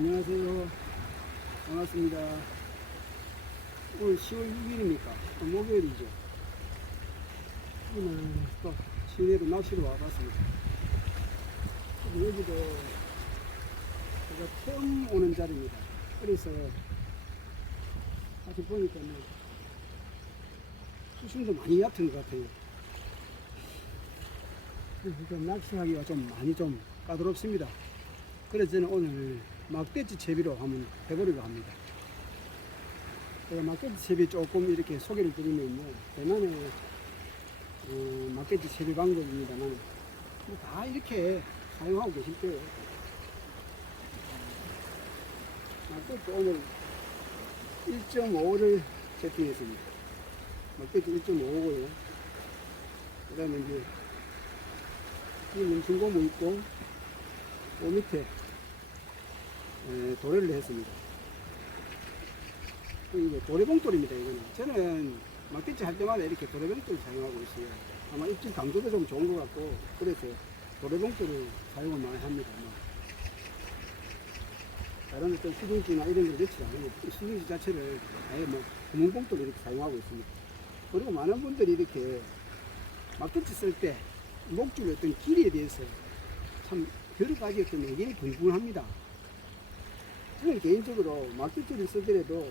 안녕하세요. 반갑습니다. 오늘 10월 6일입니까? 목요일이죠. 오늘 또 시내로 낚시로 와봤습니다. 여기도 제가 처음 오는 자리입니다. 그래서 아직 보니까 수심도 많이 얕은 것 같아요. 그래서 좀 낚시하기가 좀 많이 좀 까다롭습니다. 그래서 저는 오늘 막대치 채비로 한번 해보려고 합니다. 제가 막대치 채비 조금 이렇게 소개를 드리면요. 대만의 막대치 채비 방법입니다만 다 이렇게 사용하고 계실 거예요. 막대치 오늘 1.5를 세팅했습니다. 막대치 1.5고요. 그 다음에 이제 이 뭉친고무 있고 그 밑에 도래를 했습니다. 이거 도래봉돌입니다. 이거는 저는 막대치 할 때마다 이렇게 도래봉돌을 사용하고 있어요. 아마 입질 강도도 좀 좋은 것 같고 그래서 도래봉돌을 사용을 많이 합니다. 다른 어떤 수중지나 이런 걸 넣지 않아요. 이 수중지 자체를 아예 구멍봉돌을 이렇게 사용하고 있습니다. 그리고 많은 분들이 이렇게 막대치 쓸 때 목줄 어떤 길이에 대해서 참 여러 가지 어떤 의견이 분분합니다. 저는 개인적으로 막대줄을 쓰더라도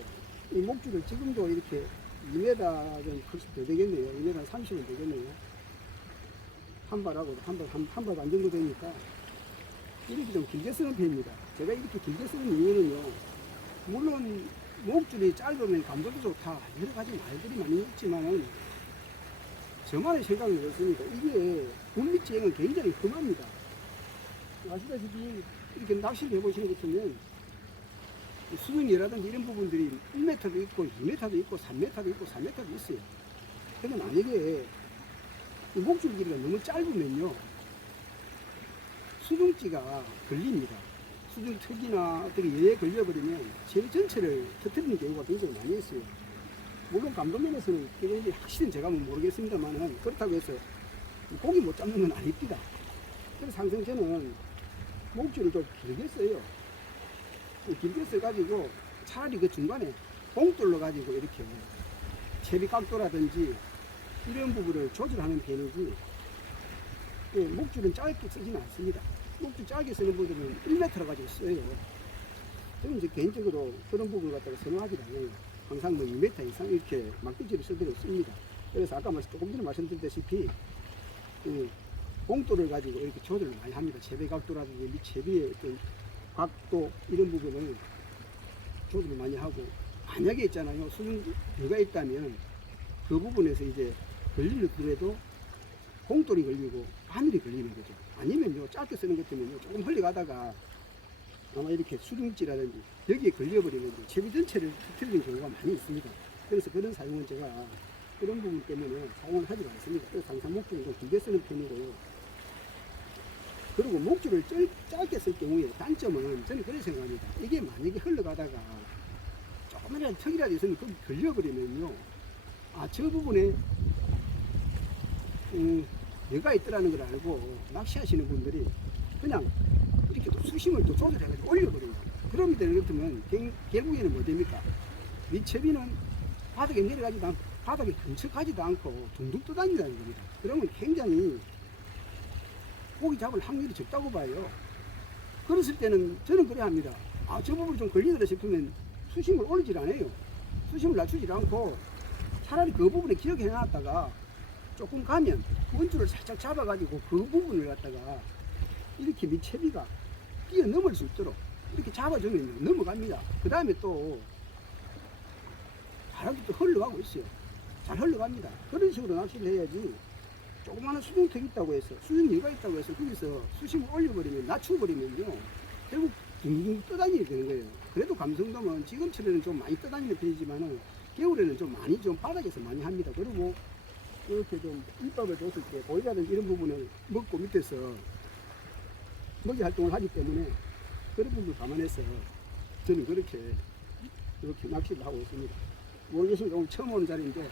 이 목줄을 지금도 이렇게 2m 좀 클 수도 되겠네요. 2m 30은 되겠네요. 한 발하고 한 발 반 정도 되니까 이렇게 좀 길게 쓰는 편입니다. 제가 이렇게 길게 쓰는 이유는요. 물론 목줄이 짧으면 감도도 좋다. 여러 가지 말들이 많이 있지만은 저만의 생각은 그렇습니다. 이게 분밑지형은 굉장히 험합니다. 아시다시피 이렇게 낚시를 해보시는 것 같으면 수중이라든지 이런 부분들이 1m도 있고 2m도 있고 3m도 있고 4m도 있어요. 근데 만약에 목줄 길이가 너무 짧으면요 수중지가 걸립니다. 수중 턱이나 어떻게 여에 걸려버리면 채비 전체를 터뜨리는 경우가 굉장히 많이 있어요. 물론 감도면에서는 그게 확실히 제가 모르겠습니다만 그렇다고 해서 고기 못 잡는 건 아닙니다. 그래서 항상 저는 목줄을 좀 길게 써요. 길게 써가지고 차라리 그 중간에 봉돌로 가지고 이렇게 채비 각도라든지 이런 부분을 조절하는 편이지 목줄은 짧게 쓰지는 않습니다. 목줄 짧게 쓰는 분들은 1m로 가지고 써요. 저는 이제 개인적으로 그런 부분을 갖다가 선호하지 않아요. 항상 2m 이상 이렇게 막대지를 쓰도록 씁니다. 그래서 아까 조금 전에 말씀드렸다시피 봉돌을 가지고 이렇게 조절을 많이 합니다. 채비 각도라든지 채비의 어떤 각도 이런 부분을 조절을 많이 하고 만약에 있잖아요. 수중류가 있다면 그 부분에서 이제 걸리더라도 봉돌이 걸리고 바늘이 걸리는 거죠. 아니면요 짧게 쓰는 것 같으면요 조금 흘러가다가 아마 이렇게 수중지라든지 여기에 걸려버리면 채비 전체를 터뜨리는 경우가 많이 있습니다. 그래서 그런 사용은 제가 그런 부분 때문에 사용을 하지 않습니다. 그래서 항상 목줄을 좀 길게 쓰는 편이고요. 그리고 목줄을 짧게 쓸 경우에 단점은 저는 그렇게 생각합니다. 이게 만약에 흘러가다가 조금이라도 턱이라도 있으면 거기 걸려버리면요 저 부분에 여가 있더라는 걸 알고 낚시하시는 분들이 그냥 이렇게 또 수심을 또 조절해가지고 올려버립니다. 그러면 되는 것 같으면 결국에는 뭐 됩니까? 밑채비는 바닥에 내려가지도 않고 바닥에 근처가지도 않고 둥둥 떠다닌다는 겁니다. 그러면 굉장히 고기 잡을 확률이 적다고 봐요. 그랬을 때는 저는 그래 합니다. 저 부분이 좀 걸리더라 싶으면 수심을 올리질 않아요. 수심을 낮추질 않고 차라리 그 부분에 기억해 놨다가 조금 가면 원줄을 살짝 잡아가지고 그 부분을 갖다가 이렇게 밑채비가 뛰어넘을 수 있도록 이렇게 잡아주면 넘어갑니다. 그 다음에 또 바람이 또 흘러가고 있어요. 잘 흘러갑니다. 그런 식으로 낚시를 해야지 조그마한 수중턱이 있다고 해서 수중유가 있다고 해서 거기서 수심을 올려버리면 낮춰버리면요 결국 둥둥 떠다니게 되는 거예요. 그래도 감성돔은 지금처럼는 좀 많이 떠다니는 편이지만은 겨울에는 좀 많이 좀 바닥에서 많이 합니다. 그리고 이렇게 좀 밑밥을 줬을 때 고기라든지 이런 부분을 먹고 밑에서 먹이 활동을 하기 때문에 그런 부분을 감안해서 저는 그렇게 이렇게 낚시를 하고 있습니다. 모르겠습니다. 오늘 처음 오는 자리인데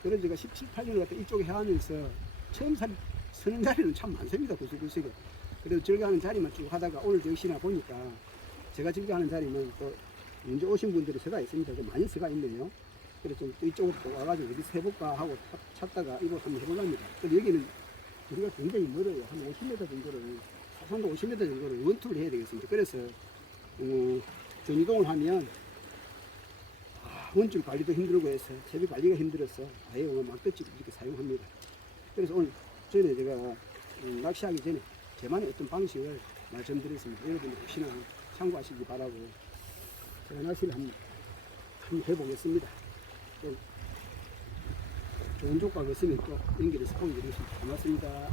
그런 제가 17, 18년을 갖다 이쪽에 해하면서 처음 서는 자리는 참 많습니다. 구석구석에. 그래도 즐거워하는 자리만 쭉 하다가 오늘 역시나 보니까 제가 지금 하는 자리는 또 이제 오신 분들이 서가 있습니다. 그 많이 서가 있네요. 그래서 좀 이쪽으로 또 와가지고 어디 세볼까 하고 찾다가 이곳 한번 해보랍니다. 근데 여기는 우리가 굉장히 멀어요. 한 50m 정도를, 사선도 50m 정도를 원투를 해야 되겠습니다. 그래서 전이동을 하면 원줄 관리도 힘들고 해서 채비 관리가 힘들어서 아예 막대집 이렇게 사용합니다. 그래서 오늘 전에 제가 낚시하기 전에 제만의 어떤 방식을 말씀드렸습니다. 여러분들 혹시나 참고하시기 바라고 제가 낚시를 한번 해보겠습니다. 또 좋은 조과가 있으면 또 연결을 사용드리겠습니다. 고맙습니다.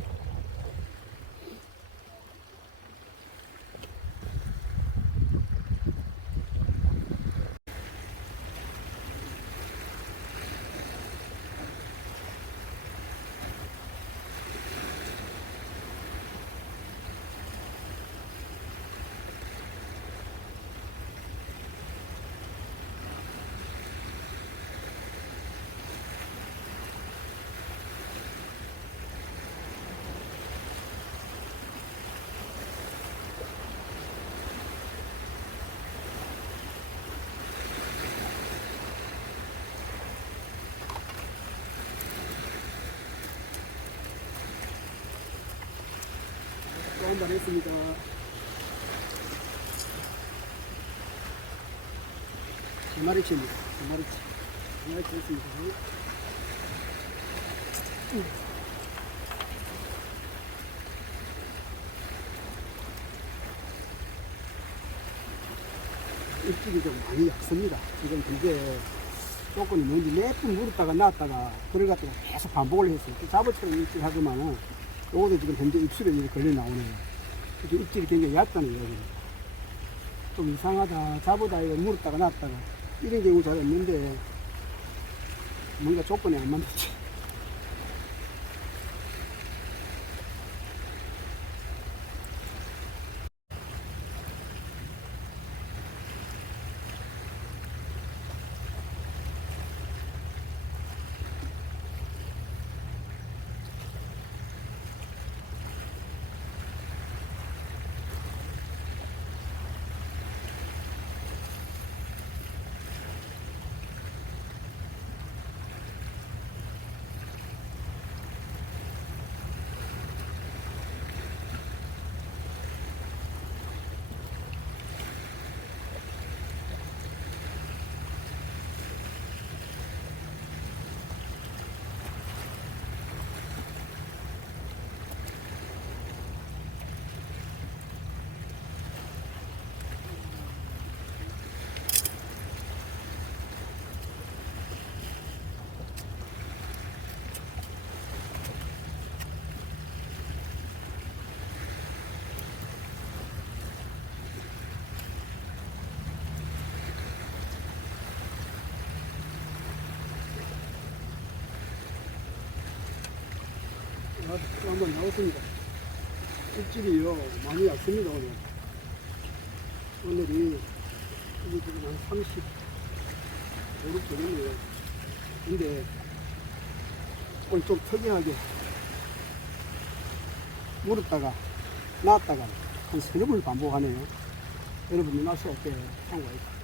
또 한 번 했습니다. 대마리치입니다. 대마리치 했습니다. 입질이 좀 많이 약습니다. 지금 이게 조건이 뭔지 몇 분 물었다가 놨다가 그걸 갖다가 계속 반복을 했어요. 잡어처럼 입질하더만은 요것도 지금 현재 입술에 이렇게 걸려 나오네요. 입질이 굉장히 얕다는 이야기예요. 좀 이상하다. 잡아다 이거 물었다가 놨다가 이런 경우 잘 없는데 뭔가 조건이 안 맞는지. 또 한번 나왔습니다. 입질이요 많이 약습니다. 오늘이 이게 지금 한 35, 6 되겠네요. 근데 오늘 좀 특이하게 물었다가 놨다가 한 3번 반복하네요. 여러분들 낚시 어때요? 참고해요.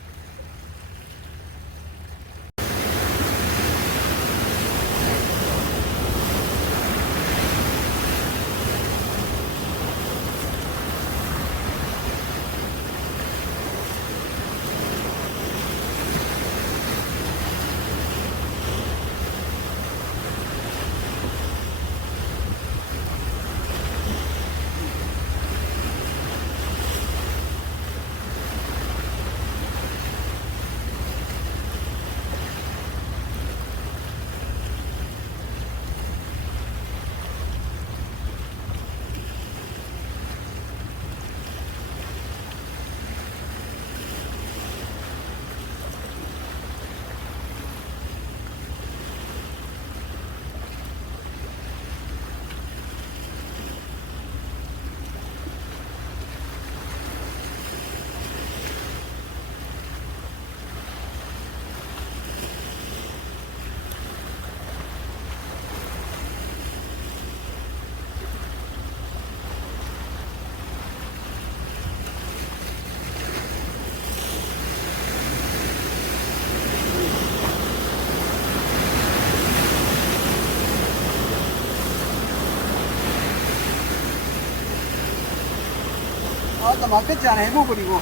아따 막대지 하나 해먹어버리고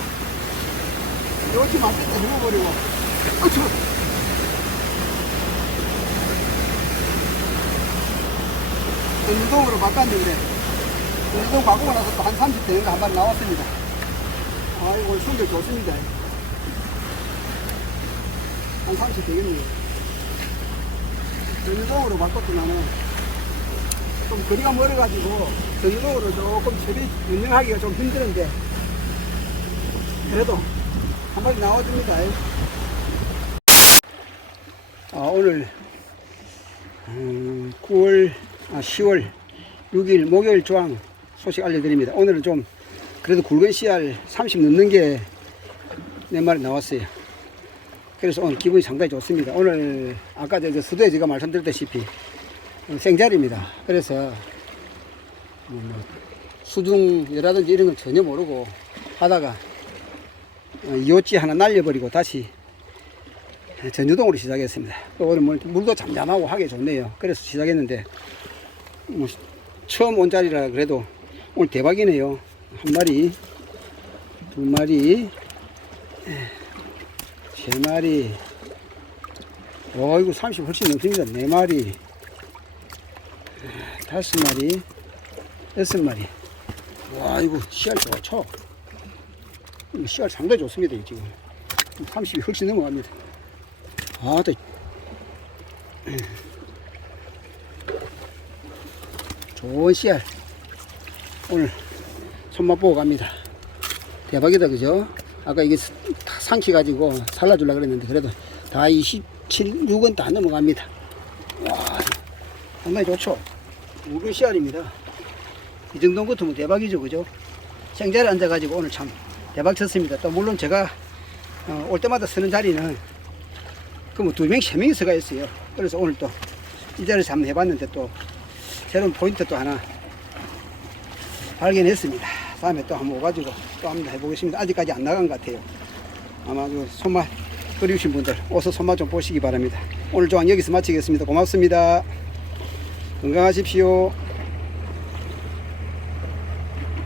요치 막대지 해먹어버리고 어쭈 전유동으로 바꿨는데 전유동 바꾸고 나서 또 한 30 되는 거 한 마리 나왔습니다. 아이고 성격 좋습니다. 한 30 되겠네요. 전유동으로 바꿨더만은 좀 거리가 멀어가지고 전유동으로 조금 처리 운영하기가 좀 힘드는데 그래도 한 마리 나와줍니다. 오늘 10월 6일 목요일 조항 소식 알려드립니다. 오늘은 좀 그래도 굵은 씨알 30 넘는 게 몇 마리 나왔어요. 그래서 오늘 기분이 상당히 좋습니다. 오늘 아까 저 수도에 제가 말씀드렸다시피 생자리입니다. 그래서 수중이라든지 이런 건 전혀 모르고 하다가 이웃지 하나 날려버리고 다시 전유동으로 시작했습니다. 오늘 물도 잠잠하고 하기 좋네요. 그래서 시작했는데 처음 온 자리라 그래도 오늘 대박이네요. 한 마리, 두 마리, 세 마리. 이거 30 훨씬 넘습니다. 네 마리, 다섯 마리, 여섯 마리. 와, 이거 씨알 좋죠? 씨알 상당히 좋습니다. 지금 30이 훨씬 넘어갑니다. 좋은 씨알 오늘 손맛 보고 갑니다. 대박이다, 그죠? 아까 이게 상키 가지고 살라주려고 그랬는데 그래도 다 27, 6은 다 넘어갑니다. 와, 상당히 좋죠? 우리 씨알입니다. 이 정도 같으면 대박이죠, 그죠? 생자리에 앉아가지고 오늘 참 대박 쳤습니다. 또 물론 제가 올 때마다 쓰는 자리는 그 두 명, 세 명이 서가 있어요. 그래서 오늘 또 이 자리에서 한번 해봤는데 또 새로운 포인트 또 하나 발견했습니다. 다음에 또 한번 오가지고 또 한번 해보겠습니다. 아직까지 안 나간 것 같아요. 아마 그 손맛 그리우신 분들 어서 손맛 좀 보시기 바랍니다. 오늘 조항 여기서 마치겠습니다. 고맙습니다. 건강하십시오.